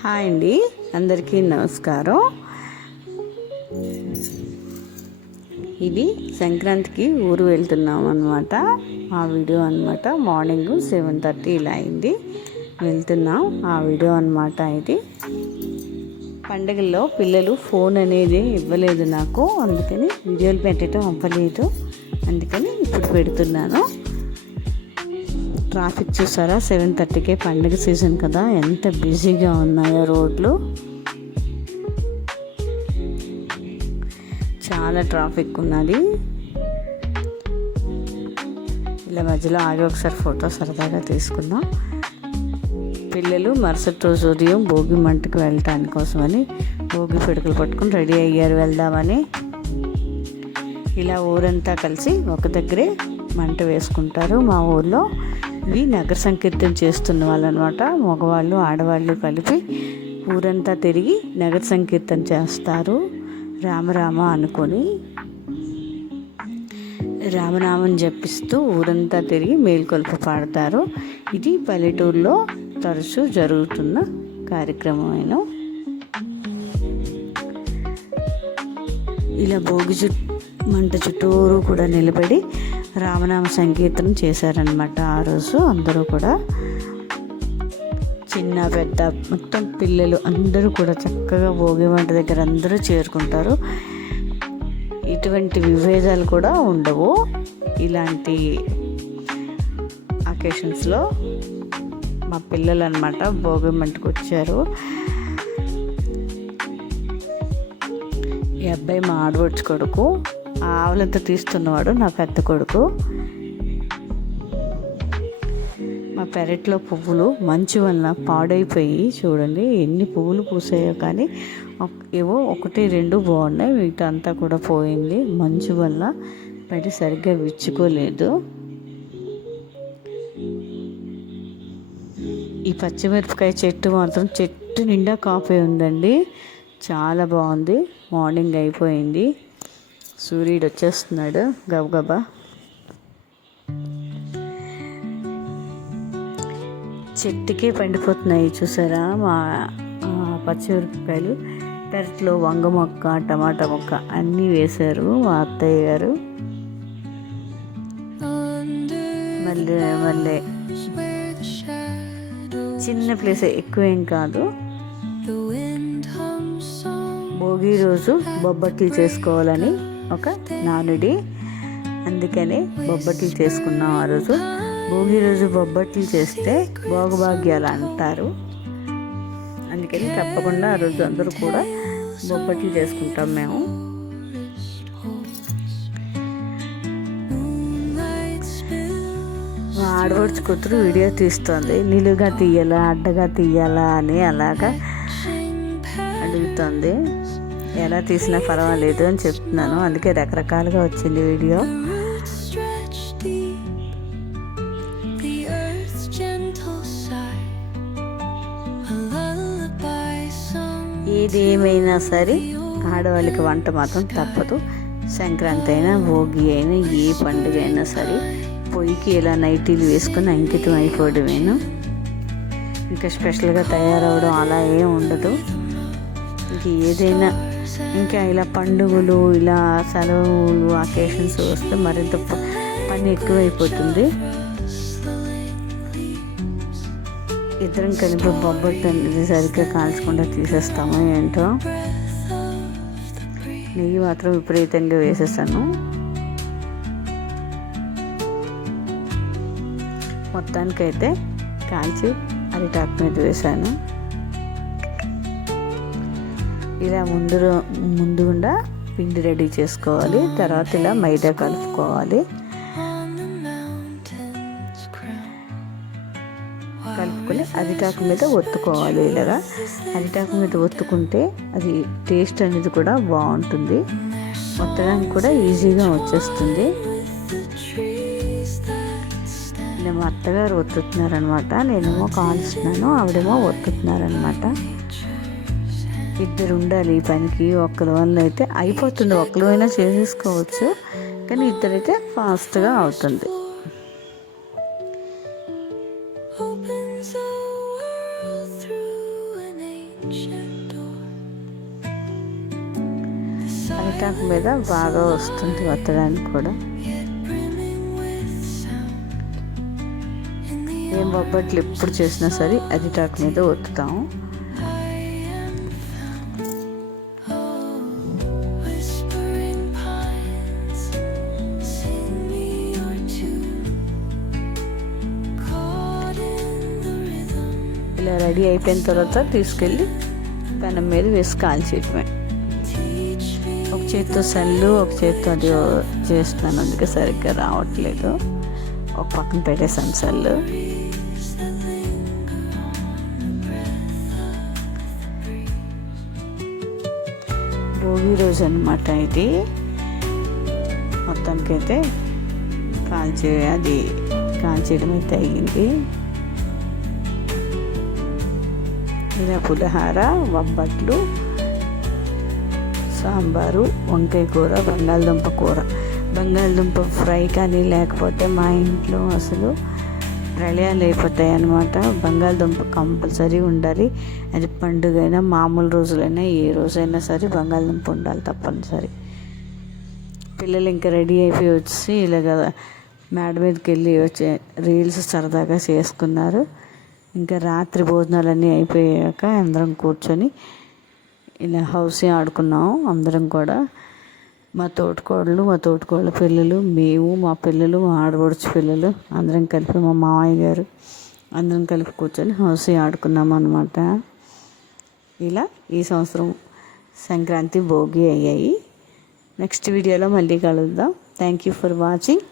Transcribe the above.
Hi అండి, అందరికీ నమస్కారం. ఇది సంక్రాంతికి ఊరు వెళ్తున్నాం అన్నమాట. ఆ వీడియో అన్నమాట. మార్నింగ్ 7:30 ఇలా అయింది, వెళ్తున్నాం. ఆ వీడియో అన్నమాట. ఇది పండగల్లో పిల్లలు ఫోన్ అనేది ఇవ్వలేదు నాకు, అందుకని వీడియోలు పెట్టడం అవ్వలేదు. అందుకని ఇప్పుడు పెడుతున్నాను. ట్రాఫిక్ చూసారా, 7:30కే పండగ సీజన్ కదా, ఎంత బిజీగా ఉన్నాయో రోడ్లు. చాలా ట్రాఫిక్ ఉన్నది. ఇలా మధ్యలో ఆగి ఒకసారి ఫోటో సరదాగా తీసుకుందాం. పిల్లలు మరుసటి రోజు ఉదయం భోగి మంటకు వెళ్ళటానికి కోసమని భోగి పిడకలు పట్టుకుని రెడీ అయ్యారు, వెళ్దామని. ఇలా ఊరంతా కలిసి ఒక దగ్గరే మంట వేసుకుంటారు మా ఊర్లో. ఇవి నగర సంకీర్తన చేస్తున్న వాళ్ళు అనమాట. మగవాళ్ళు ఆడవాళ్ళు కలిపి ఊరంతా తిరిగి నగర సంకీర్తన చేస్తారు. రామరామ అనుకొని రామనామం జపిస్తూ ఊరంతా తిరిగి మేల్కొల్ప పాడతారు. ఇది పల్లెటూరులో తరచూ జరుగుతున్న కార్యక్రమమైన. ఇలా భోగి మంట చుట్టూరు కూడా నిలబడి రామనామ సంకీర్తనం చేశారనమాట. ఆ రోజు అందరూ కూడా, చిన్న పెద్ద మొత్తం పిల్లలు అందరూ కూడా చక్కగా భోగి మంట దగ్గర అందరూ చేరుకుంటారు. ఇటువంటి విభేదాలు కూడా ఉండవు. ఇలాంటి అకేషన్స్లో మా పిల్లలు అనమాట భోగి మంటకు వచ్చారు. ఈ అబ్బాయి మా ఆడవచ్చు కొడుకు, ఆవులంతా తీస్తున్నవాడు నా పెద్ద కొడుకు. మా పెరట్లో పువ్వులు మంచు వలన పాడైపోయి చూడండి ఎన్ని పువ్వులు పూసాయో, కానీ ఏవో 1-2 బాగున్నాయి, మిగతా అంతా కూడా పోయింది. మంచు వల్ల బయట సరిగ్గా విచ్చుకోలేదు. ఈ పచ్చిమిరపకాయ చెట్టు మాత్రం చెట్టు నిండా కాపే ఉందండి, చాలా బాగుంది. మార్నింగ్ అయిపోయింది, సూర్యుడు వచ్చేస్తున్నాడు గబగబా. చెట్టుకే పండిపోతున్నాయి చూసారా మా పచ్చిమిరపకాయలు. పెరట్లో వంగ మొక్క, టమాటా మొక్క అన్నీ వేశారు మా అత్తయ్య గారు. మళ్ళీ చిన్న ప్లేస్, ఎక్కువేం కాదు. భోగి రోజు బొబ్బట్లు చేసుకోవాలని ఒక నానుడి, అందుకనే బొబ్బట్లు చేసుకున్నాం ఆ రోజు. భోగి రోజు బొబ్బట్లు చేస్తే భోగభాగ్యాలు అంటారు, అందుకని తప్పకుండా ఆ రోజు అందరూ కూడా బొబ్బట్లు చేసుకుంటాం మేము. మా ఆడపడుచు కూతురు వీడియో తీస్తుంది, నిలువుగా తీయాలా అడ్డగా తీయాలా అని అలాగా అడుగుతుంది. ఎలా తీసినా పర్వాలేదు అని చెప్తున్నాను, అందుకే రకరకాలుగా వచ్చింది వీడియో. ఏదేమైనా సరే ఆడవాళ్ళకి వంట మాత్రం తప్పదు. సంక్రాంతి అయినా భోగి అయినా ఏ పండుగ అయినా సరే పొయ్యికి ఇలా నైటీలు వేసుకొని అంకితం అయిపోవడమేను. ఇంకా స్పెషల్గా తయారవడం అలా ఏం ఉండదు. ఇంక ఏదైనా ఇంకా ఇలా పండుగలు, ఇలా సెలవులు, అకేషన్స్ వస్తే మరింత పని ఎక్కువైపోతుంది. ఇద్దరం కలిపి బొబ్బట్టు అనేది సరిగ్గా కాల్చకుండా తీసేస్తాము ఏంటో. నెయ్యి మాత్రం విపరీతంగా వేసేసాను. మొత్తానికైతే కాల్చి అరిటాకు మీద వేసాను. ఇలా ముందుగా పిండి రెడీ చేసుకోవాలి, తర్వాత ఇలా మైదా కలుపుకోవాలి. కలుపుకొని అరిటాకు మీద ఒత్తుకోవాలి. ఇలాగా అరిటాకు మీద ఒత్తుకుంటే అది టేస్ట్ అనేది కూడా బాగుంటుంది, ఒత్తడానికి కూడా ఈజీగా వచ్చేస్తుంది. మా అత్తగారు ఒత్తుతున్నారనమాట, నేనేమో కాల్చుతున్నాను, ఆవిడేమో ఒత్తుతున్నారనమాట. ఇద్దరు ఉండాలి ఈ పనికి. ఒక్కరి వల్ల అయితే అయిపోతుంది, ఒక్కరు అయినా చేసేసుకోవచ్చు, కానీ ఇద్దరైతే ఫాస్ట్గా అవుతుంది. opens the world through కదా, బాగా వస్తుంది వత్తడానికి కూడా. ఏం బొబ్బట్లు ఎప్పుడు చేసినా సరే అరిటాకు మీద ఒత్తుతాము. ఇలా రెడీ అయిపోయిన తర్వాత తీసుకెళ్ళి పెనం మీద వేసి కాల్చేయటమే. ఒక చేతితో సల్లు, ఒక చేతితో అది చేస్తున్నాను, అందుకే సరిగ్గా రావట్లేదు. ఒక పక్కన పెట్టేసాను సల్లు. భోగి రోజు అనమాట ఇది. మొత్తానికైతే కాల్చేయడం అయితే అయ్యింది. ఇలా పులిహార, బొబ్బట్లు, సాంబారు, వంకాయ కూర, బంగాళదుంప కూర. బంగాళదుంప ఫ్రై కానీ లేకపోతే మా ఇంట్లో అసలు ప్రళయాలు అయిపోతాయి అన్నమాట. బంగాళదుంప కంపల్సరీ ఉండాలి. అది పండుగైనా మామూలు రోజులైనా ఏ రోజైనా సరే బంగాళదుంప ఉండాలి తప్పనిసరి. పిల్లలు ఇంకా రెడీ అయిపోయి వచ్చి ఇలాగ మేడ మీదకి వెళ్ళి వచ్చే రీల్స్ సరదాగా చేసుకున్నారు. ఇంకా రాత్రి భోజనాలన్నీ అయిపోయాక అందరం కూర్చొని ఇలా హౌసీ ఆడుకున్నాము అందరం కూడా. మా తోటికోళ్ళ పిల్లలు, మేము, మా పిల్లలు, మా ఆడపడుచు పిల్లలు అందరం కలిపి, మా మామయ్య గారు అందరం కలిపి కూర్చొని హౌసీ ఆడుకున్నాము అన్నమాట. ఇలా ఈ సంవత్సరం సంక్రాంతి, భోగి అయ్యాయి. నెక్స్ట్ వీడియోలో మళ్ళీ కలుద్దాం. Thank you for watching.